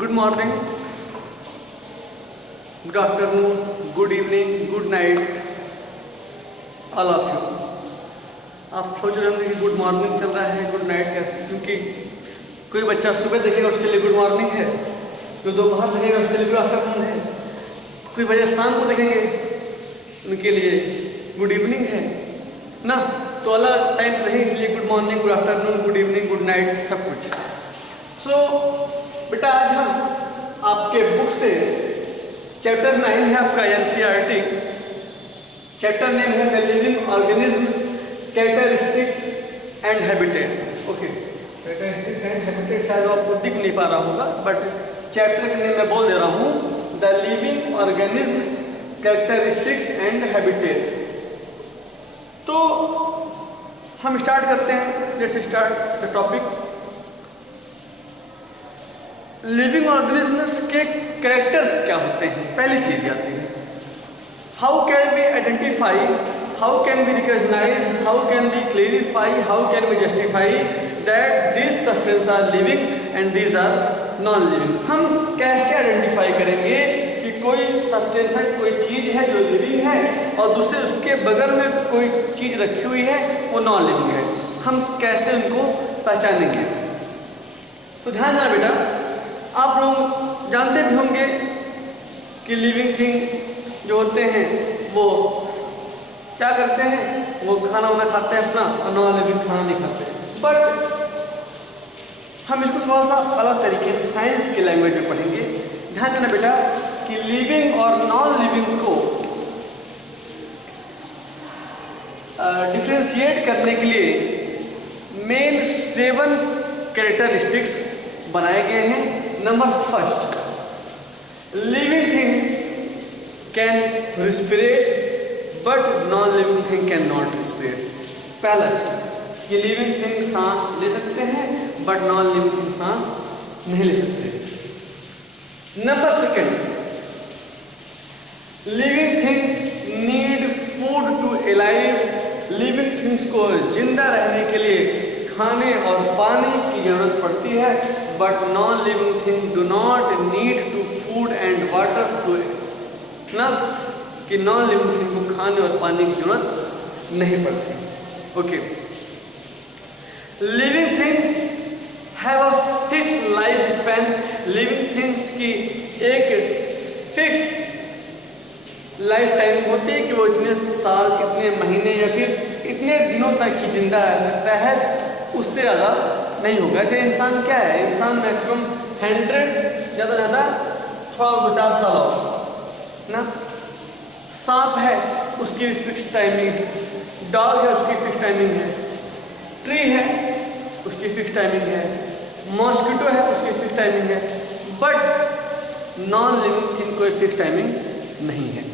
Good morning, good afternoon, good evening, good night, all of you. आप सोच रहे होंगे कि गुड मॉर्निंग चल रहा है, गुड नाइट कैसे? क्योंकि कोई बच्चा सुबह देखेगा उसके लिए गुड मॉर्निंग है, कोई दोपहर देखेगा उसके लिए गुड आफ्टरनून है, कोई बच्चा शाम को देखेंगे उनके लिए गुड इवनिंग है ना। तो अलग टाइम नहीं, इसलिए good morning, good afternoon, good evening, good night सब कुछ। बेटा आज हम आपके बुक से चैप्टर 9 है आपका एनसीईआरटी, चैप्टर नेम है the living organisms characteristics and habitat. Okay, characteristics and habitat शायद आपको दिख नहीं पा रहा होगा, बट चैप्टर का नेम मैं बोल दे रहा हूँ, the living organisms characteristics and habitat. तो हम स्टार्ट करते हैं, let's start the topic. Living organisms के कैरेक्टर्स क्या होते हैं? पहली चीज आती है, how can we identify, how can we recognise, how can we clarify, how can we justify that these substance are living and these are non living. हम कैसे आइडेंटिफाई करेंगे कि कोई सब्सटेंस है, कोई चीज है जो लिविंग है और दूसरे उसके बगल में कोई चीज रखी हुई है वो नॉन लिविंग है? हम कैसे उनको पहचानेंगे? तो ध्यान देना बेटा, आप लोग जानते भी होंगे कि लिविंग थिंग जो होते हैं वो क्या करते हैं, वो खाना वाना खाते हैं अपना, और नॉन लिविंग खाना नहीं खाते। बट हम इसको थोड़ा सा अलग तरीके साइंस की लैंग्वेज में पढ़ेंगे। ध्यान देना बेटा कि लिविंग और नॉन लिविंग को डिफ्रेंशिएट करने के लिए मेन 7 कैरेक्टरिस्टिक्स बनाए गए हैं। Number first, living thing can respirate but non living thing can not respirate. पहला कि लिविंग थिंग सांस ले सकते हैं बट नॉन लिविंग थिंग सांस नहीं ले सकते। Number second, living things need food to alive. Living things को जिंदा रहने के लिए खाने और पानी की जरूरत पड़ती है, but non living thing do not need to food and water to, ना कि नॉन लिविंग थिंग को खाने और पानी की जरूरत नहीं पड़ती। Okay, living things have a fix life span. Living things की एक फिक्स लाइफ टाइम होती है कि वो इतने साल, इतने महीने या फिर इतने दिनों तक ही जिंदा रह सकता है, उससे ज़्यादा नहीं होगा। ऐसे इंसान क्या है, इंसान मैक्सिमम 100 ज़्यादा 150 साल हो ना। सांप है उसकी फिक्स टाइमिंग, डॉग है उसकी फिक्स टाइमिंग है, ट्री है उसकी फिक्स टाइमिंग है, मॉस्किटो है उसकी फिक्स टाइमिंग है, बट नॉन लिविंग थिंग कोई फिक्स टाइमिंग नहीं है।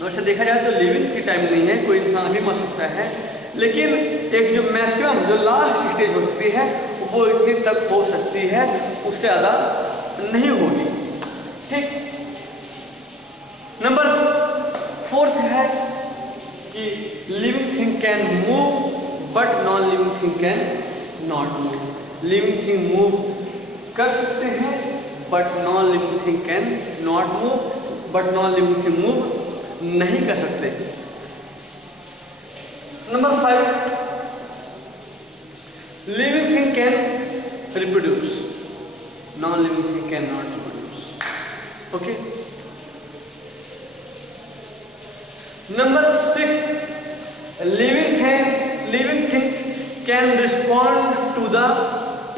वैसे देखा जाए तो लिविंग की टाइम नहीं है, कोई इंसान भी मर सकता है, लेकिन एक जो मैक्सिमम जो लास्ट स्टेज हो सकती है वो इतनी तक हो सकती है, उससे ज़्यादा नहीं होगी। ठीक। नंबर 4 है कि living thing can move but non living thing can not move. Living thing move कर सकते हैं but non living thing can not move, but non living thing move नहीं कर सकते। Number 5, living thing can reproduce, non living thing can not reproduce. Okay. Number 6, living things can respond to the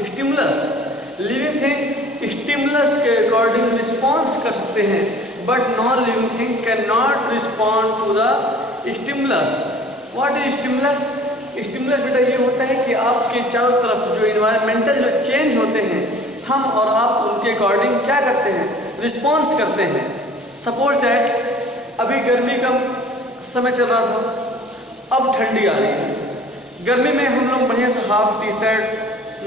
stimulus. Living thing stimulus के according response कर सकते हैं, but non living thing can not respond to the stimulus. What is stimulus? Stimulus बेटा ये होता है कि आपके चारों तरफ जो इन्वायरमेंटल जो चेंज होते हैं, हम और आप उनके अकॉर्डिंग क्या करते हैं, रिस्पॉन्स करते हैं। सपोज दैट अभी गर्मी का समय चल रहा था, अब ठंडी आ रही है। गर्मी में हम लोग बढ़िया से हाफ टी शर्ट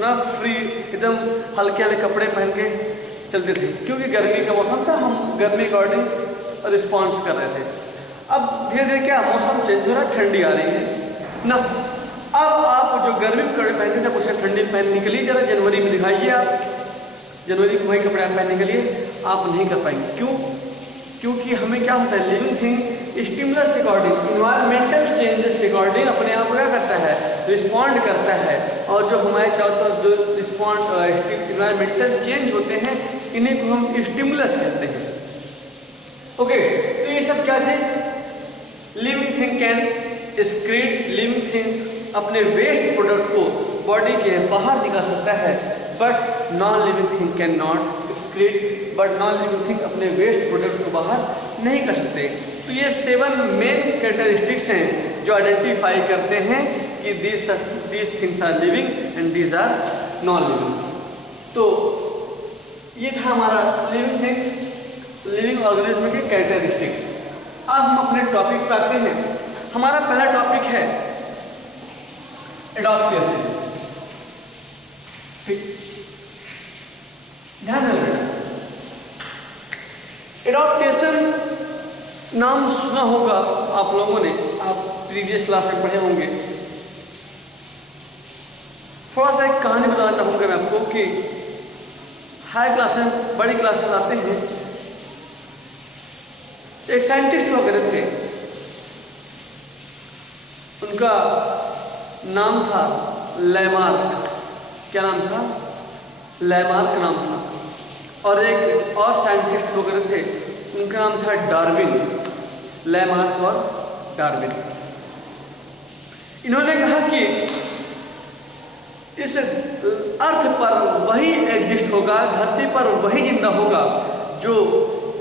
ना, फ्री एकदम हल्के हल्के कपड़े पहन के चलते थे, क्योंकि गर्मी का मौसम था, हम गर्मी अकॉर्डिंग रिस्पॉन्स कर रहे थे। अब धीरे धीरे क्या मौसम चेंज हो रहा है, ठंडी आ रही है ना। अब आप जो गर्मी में कपड़े पहनते थे उसे ठंडी पहन निकली, जरा जनवरी में दिखाइए आप जनवरी को वही कपड़े आप पहनने के लिए आप नहीं कर पाएंगे। क्यों? क्योंकि हमें क्या होता है, living thing stimulus recording, environmental changes recording अपने आप क्या करता है, रिस्पॉन्ड करता है। और जो हमारे चारों तरफ जो रिस्पॉन्ड इन्वायरमेंटल चेंज होते हैं इन्हीं को हम स्टिमुलस कहते हैं। ओके, तो ये सब क्या थे? Living thing can excrete, living thing अपने वेस्ट प्रोडक्ट को बॉडी के बाहर निकाल सकता है, but non living thing can not excrete, but non living thing अपने वेस्ट प्रोडक्ट को बाहर नहीं कर सकते। तो ये 7 मेन कैरेक्टरिस्टिक्स हैं जो आइडेंटिफाई करते हैं कि these things are living and these are non living. तो ये था हमारा लिविंग थिंग्स, लिविंग ऑर्गेनिज्म के कैरेक्टरिस्टिक्स। अब हम अपने टॉपिक पर आते हैं। हमारा पहला टॉपिक है एडॉप्टेशन। ध्यान रखना, एडॉप्टेशन नाम सुना होगा आप लोगों ने, आप प्रीवियस क्लास में पढ़े होंगे। थोड़ा सा एक कहानी बताना चाहूंगा मैं आपको कि हाई क्लास में, बड़ी क्लास में आते हैं, एक साइंटिस्ट हुआ करते थे, उनका नाम था लैमार्क। क्या नाम था? लैमार्क नाम था। और एक और साइंटिस्ट हुआ करते थे, उनका नाम था डार्विन। लैमार्क और डार्विन, इन्होंने कहा कि इस अर्थ पर वही एग्जिस्ट होगा, धरती पर वही जिंदा होगा जो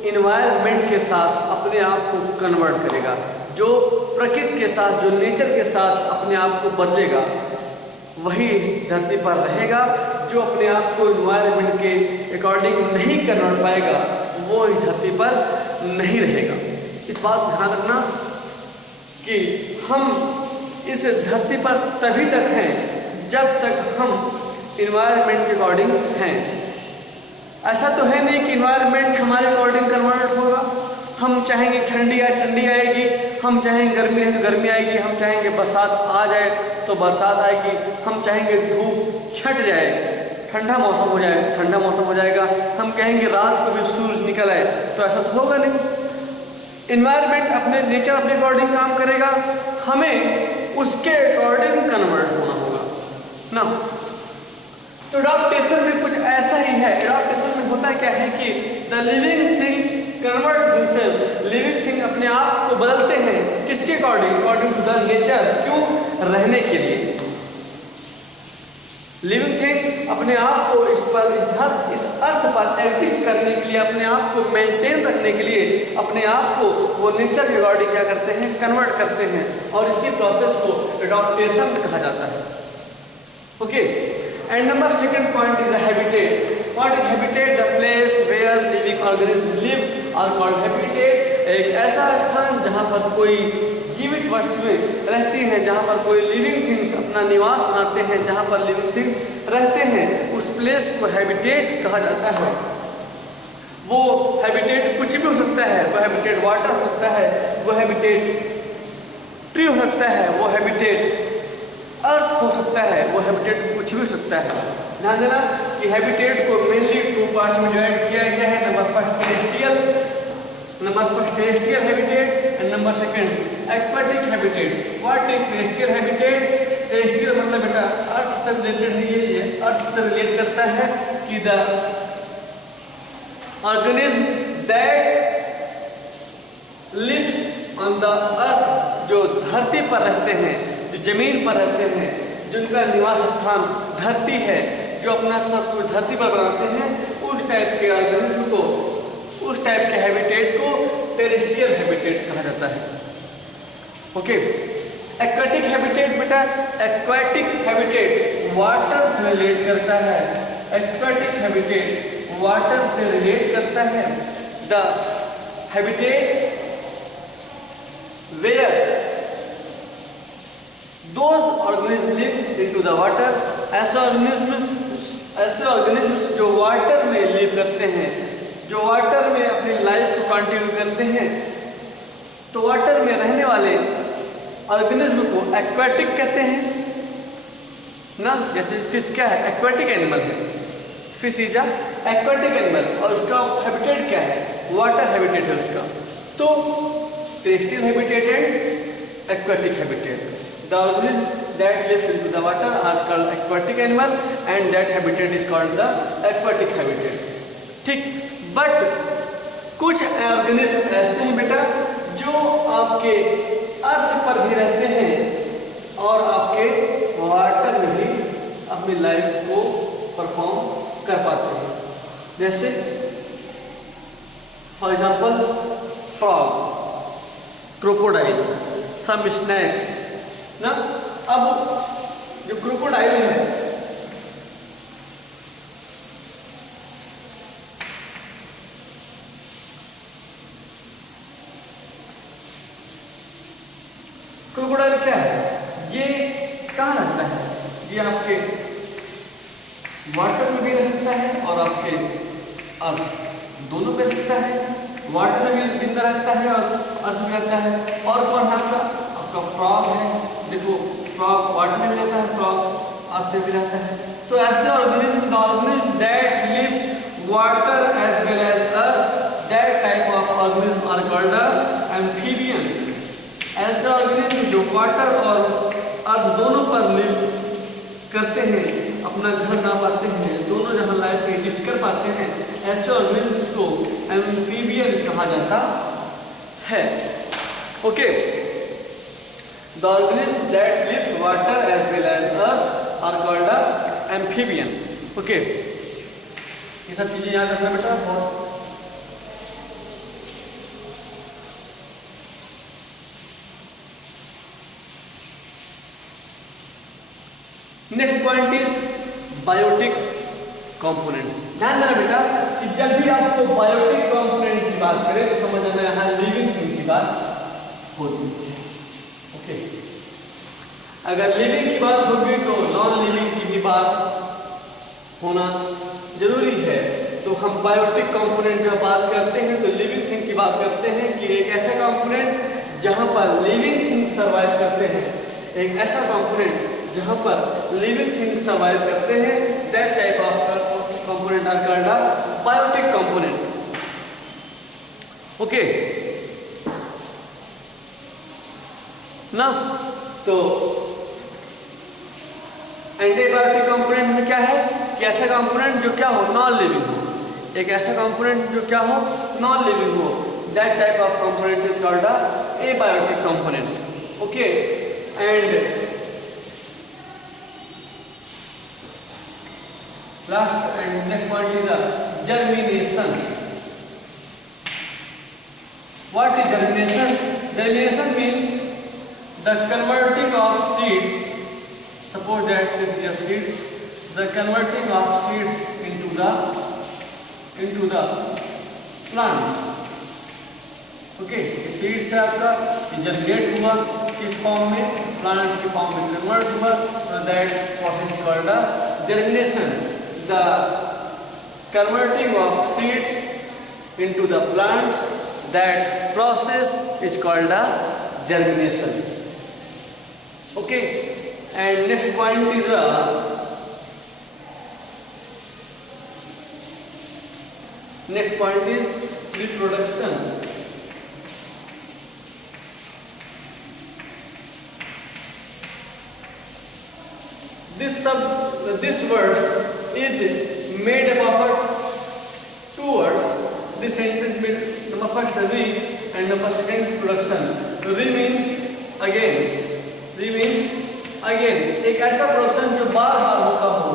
इन्वायरमेंट के साथ अपने आप को कन्वर्ट करेगा, जो प्रकृति के साथ, जो नेचर के साथ अपने आप को बदलेगा, वही इस धरती पर रहेगा। जो अपने आप को इन्वायरमेंट के अकॉर्डिंग नहीं कन्वर्ट पाएगा वो इस धरती पर नहीं रहेगा। इस बात को ध्यान रखना कि हम इस धरती पर तभी तक हैं जब तक हम इन्वायरमेंट के अकॉर्डिंग हैं। ऐसा तो है नहीं कि इन्वायरमेंट हमारे अकॉर्डिंग कन्वर्ट होगा। हम चाहेंगे ठंडी आए ठंडी आएगी, हम चाहेंगे गर्मी है तो गर्मी आएगी, हम चाहेंगे बरसात आ जाए तो बरसात आएगी, हम चाहेंगे धूप छट जाए, ठंडा मौसम हो जाए, ठंडा मौसम हो जाएगा, हम कहेंगे रात को भी सूरज निकल आए, तो ऐसा तो होगा नहीं। इन्वायरमेंट अपने नेचर अपने अकॉर्डिंग काम करेगा, हमें उसके अकॉर्डिंग कन्वर्ट होना होगा ना। तो एडॉप्टेशन में कुछ ऐसा ही है। एडॉप्टेशन में होता क्या है कि the living things convert themselves, living thing अपने आप को बदलते हैं, किसके according? According to the nature. क्यों? रहने के लिए। लिविंग थिंग अपने आप को इस अर्थ पर एग्जिस्ट करने के लिए, अपने आप को मेंटेन रखने के लिए, अपने आप को वो नेचर के अकॉर्डिंग क्या करते हैं? कन्वर्ट करते हैं। और इसी प्रोसेस को एडॉप्टेशन कहा जाता है। Okay, and number second point is a habitat. What is habitat? The place where living organisms live are called habitat. एक ऐसा स्थान जहाँ पर कोई जीवित वस्तुएं रहती हैं, जहाँ पर कोई लिविंग थिंग्स अपना निवास बनाते हैं, जहाँ पर लिविंग थिंग्स रहते हैं, उस प्लेस को हैबिटेट कहा जाता है। वो हैबिटेट कुछ भी हो सकता है, वो हैबिटेट वाटर हो सकता है, वो हैबिटेट ट्री हो सकता है, वो हैबिटेट अर्थ हो सकता है, वो हैबिटेट कुछ भी हो सकता है। ध्यान देना कि हैबिटेट को मेनली 2 पार्ट्स में डिवाइड किया गया है। Number first terrestrial habitat and number second aquatic habitat. What is terrestrial habitat? Terrestrial मतलब बेटा अर्थ से रिलेटेड है, ये अर्थ से रिलेट करता है कि the organism that lives on the earth, जो धरती पर रहते हैं, जो जमीन पर रहते हैं, जिनका निवास स्थान धरती है, जो अपना सब कुछ धरती पर बनाते हैं, उस टाइप के ऑर्गेनिज्म को, उस टाइप के हैबिटेट को टेरेस्ट्रियल हैबिटेट कहा जाता है। ओके, एक्वाटिक हैबिटेट बेटा, एक्वाटिक हैबिटेट वाटर से रिलेट करता है। एक्वाटिक हैबिटेट वाटर से रिलेट करता है। The habitat where those organisms live into the water, ऐसे ऑर्गेनिज्म जो वाटर में लिव करते हैं, जो वाटर में अपनी लाइफ को कंटिन्यू करते हैं, तो वाटर में रहने वाले ऑर्गेनिज्म को एक्वाटिक कहते हैं ना। जैसे फिश क्या है? एक्वाटिक एनिमल है। Fish is a aquatic animal और उसका हैबिटेट क्या है, वाटर हैबिटेट है उसका। तो terrestrial habitat and aquatic habitat. The organism that lives into the water are called aquatic animal and that habitat is called the aquatic habitat। ठीक, but कुछ organism ऐसे हैं बेटा जो आपके अर्थ पर भी रहते हैं और आपके वाटर में भी अपनी लाइफ को परफॉर्म कर पाते हैं। जैसे for example frog, crocodile, some snakes ना। अब जो क्रोकोडाइल है क्रोकोडाइल क्या है, ये कहाँ रहता है, ये आपके वाटर में भी रह सकता है और आपके अर्थ दोनों पे सकता है। वाटर में भी जिंदा रहता है और अर्थ में रहता है। और कौन है आपका फ्रॉग है, देखो फ्रॉग वाटर में भी रहता है, फ्रॉग अर्थ में भी रहता है। तो ऐसे organism that lives water as well as earth, that type of organism are called amphibian. ऐसे ऑर्गेनिज्म जो वाटर और अर्थ दोनों पर लिव करते हैं, अपना घर बना पाते हैं, दोनों जहाँ लाइफ में एग्जिस्ट कर पाते हैं, ऐसे ऑर्गेनिज्म को एम्फीबियन कहा जाता है। Okay, the organism that lives water as well as earth are called amphibian. Okay, ये सब चीजें याद रखना बेटा। बहुत next point is biotic component. ध्यान देना बेटा कि जब भी आपको बायोटिक कंपोनेंट की बात करें तो समझ लेना यहाँ लिविंग थिंग की बात होती है। ओके, अगर लिविंग की बात होगी तो नॉन लिविंग की भी बात होना जरूरी है। तो हम बायोटिक कंपोनेंट जब बात करते हैं तो लिविंग थिंग की बात करते हैं कि एक ऐसा कंपोनेंट जहां पर लिविंग थिंग सर्वाइव करते हैं, एक ऐसा कंपोनेंट जहां पर लिविंग थिंग सर्वाइव करते हैं, that type of component are called biotic component. Okay ना, तो एंटीबायोटिक कंपोनेंट में क्या है कि ऐसा कंपोनेंट जो क्या हो, नॉन लिविंग हो, एक ऐसा कंपोनेंट जो क्या हो, नॉन लिविंग हो, that type of component is called abiotic component. Okay, and last and next point is germination. What is germination? Germination means the converting of seeds. Suppose that this is seeds, the converting of seeds into the plants. Okay, seeds है आपका, germinate हुआ किस form में, plants के form में convert हुआ, so that process is called germination. The converting of seeds into the plants, that process is called germination. Okay, and next point is reproduction. This word is made up of two words. This sentence means number first re and number second production. Re means again, एक ऐसा production जो बार बार होता हो।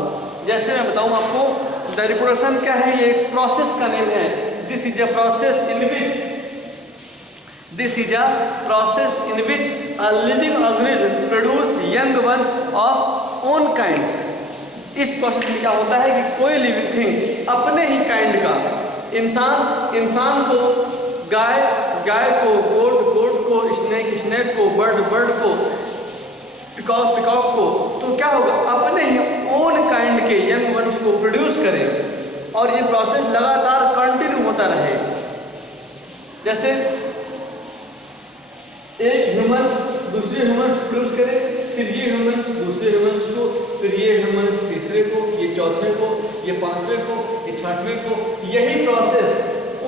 जैसे मैं बताऊं आपको, the reproduction क्या है, ये एक प्रोसेस का नेम है। This is a process in which a living organism produce young ones of own kind. इस प्रोसेस में क्या होता है कि कोई लिविंग थिंग अपने ही काइंड का, इंसान को, गाय को, गोट को, स्नेक को, बर्ड को, पिकॉक को, तो क्या होगा, अपने ही ओन काइंड के यंग वंस को प्रोड्यूस करें और ये प्रोसेस लगातार कंटिन्यू होता रहे। जैसे एक ह्यूमन दूसरे ह्यूमन प्रोड्यूस करे, फिर ये ह्यूमंस दूसरे ह्यूमंस को, फिर ये ह्यूमन तीसरे को, ये चौथे को, ये पांचवें को, ये छठवें को। यही प्रोसेस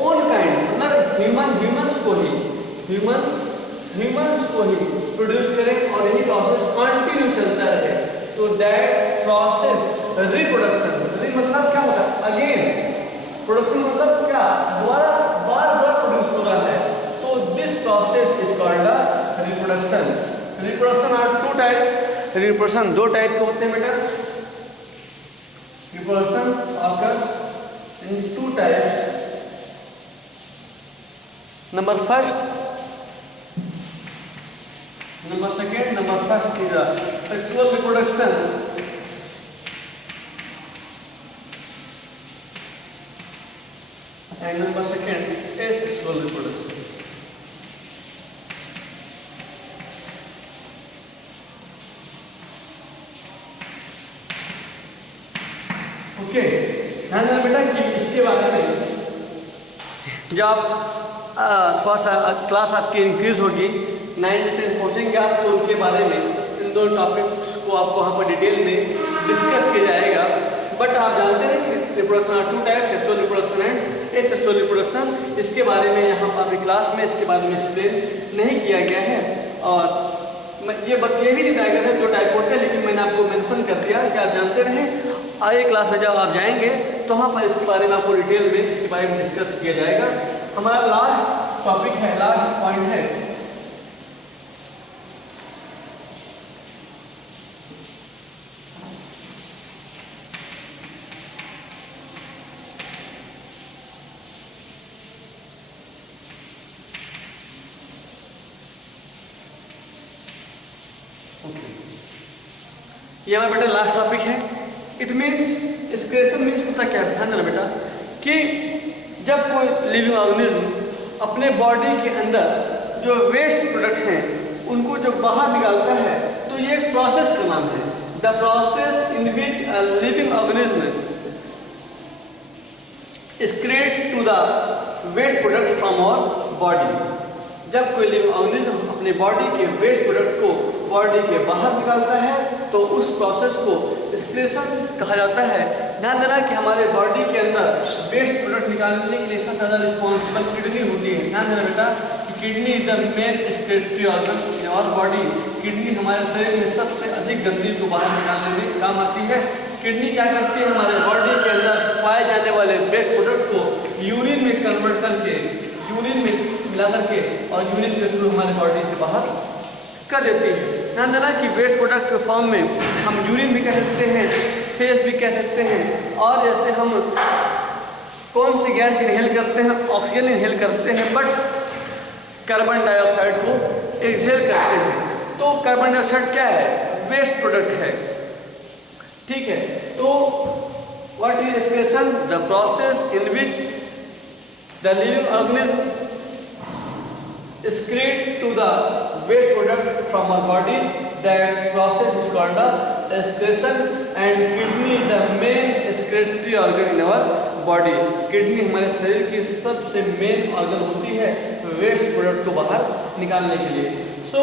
ओन काइंड मतलब ह्यूमंस को ही प्रोड्यूस करें और यही प्रोसेस कंटिन्यू चलता रहे। तो दैट प्रोसेस रिप्रोडक्शन, मतलब क्या होगा अगेन, प्रोडक्शन मतलब क्या, दोबारा बार प्रोड्यूस हो रहा है। तो this process is called reproduction. Reproduction are two types, reproduction दो टाइप के होते हैं बेटा। Reproduction occurs in two types. Number second, number first is sexual reproduction and number second asexual reproduction. Okay, ध्यान देना बेटा कि इसके बारे में जब आप थोड़ा सा क्लास आपकी इंक्रीज होगी, 9 से 10 पहुँचेंगे आप, तो उनके बारे में इन दो टॉपिक्स को आपको वहाँ पर डिटेल में डिस्कस किया जाएगा। बट आप जानते हैं कि reproduction are two type, sexual reproduction and asexual reproduction. इसके बारे में यहाँ पर अभी क्लास में इसके बारे में एक्सप्लेन नहीं किया गया है और ये भी नहीं बताया गया है जो टाइप होते हैं, लेकिन मैंने आपको मेंशन कर दिया कि आप जानते रहें। आगे क्लास में जब आप जाएंगे तो वहाँ पर इसके बारे में आपको डिटेल में इसके बारे में डिस्कस किया जाएगा। हमारा लास्ट टॉपिक है, लास्ट पॉइंट है ये हमारा बेटा लास्ट टॉपिक है। इट मीन्स एक्सक्रीशन मीन्स होता क्या है, ध्यान देना बेटा कि जब कोई लिविंग ऑर्गेनिज्म अपने बॉडी के अंदर जो वेस्ट प्रोडक्ट हैं उनको जब बाहर निकालता है तो ये एक प्रोसेस का नाम है, the process in which a living organism excrete to the waste product from our body. जब कोई लिविंग ऑर्गेनिज्म अपने बॉडी के वेस्ट प्रोडक्ट को बॉडी के बाहर निकालता है तो उस प्रोसेस को एक्सक्रीशन कहा जाता है। ध्यान देना कि हमारे बॉडी के अंदर वेस्ट प्रोडक्ट निकालने के लिए सबसे ज़्यादा रिस्पॉन्सिबल किडनी होती है। ध्यान देना बेटा कि kidney is the main excretory organ in our body. Kidney हमारे शरीर में सबसे अधिक गंदगी को बाहर निकालने में काम आती है। किडनी क्या करती है, हमारे बॉडी के अंदर पाए जाने वाले वेस्ट प्रोडक्ट को यूरिन में कन्वर्ट करके, यूरिन में मिला करके और यूरिन के थ्रू हमारे बॉडी से बाहर कर देती है। ध्यान देना कि वेस्ट प्रोडक्ट के फॉर्म में हम यूरिन भी कह सकते हैं, फेस भी कह सकते हैं, और जैसे हम कौन सी गैस इनहेल करते हैं, ऑक्सीजन इनहेल करते हैं, बट कार्बन डाइऑक्साइड को एक्सहेल करते हैं। तो कार्बन डाइऑक्साइड क्या है, वेस्ट प्रोडक्ट है, ठीक है। तो what is excretion, the process in which the living organism excrete to the waste product from our body. That process is called the excretion and kidney is the main excretory organ in our body. Kidney हमारे शरीर की सबसे main organ होती है waste product को बाहर निकालने के लिए। सो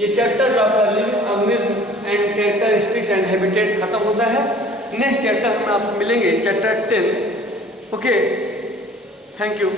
ये चैप्टर जो आपका living organism and characteristics and habitat खत्म होता है। नेक्स्ट चैप्टर में आपसे मिलेंगे, चैप्टर 10। Okay, thank you.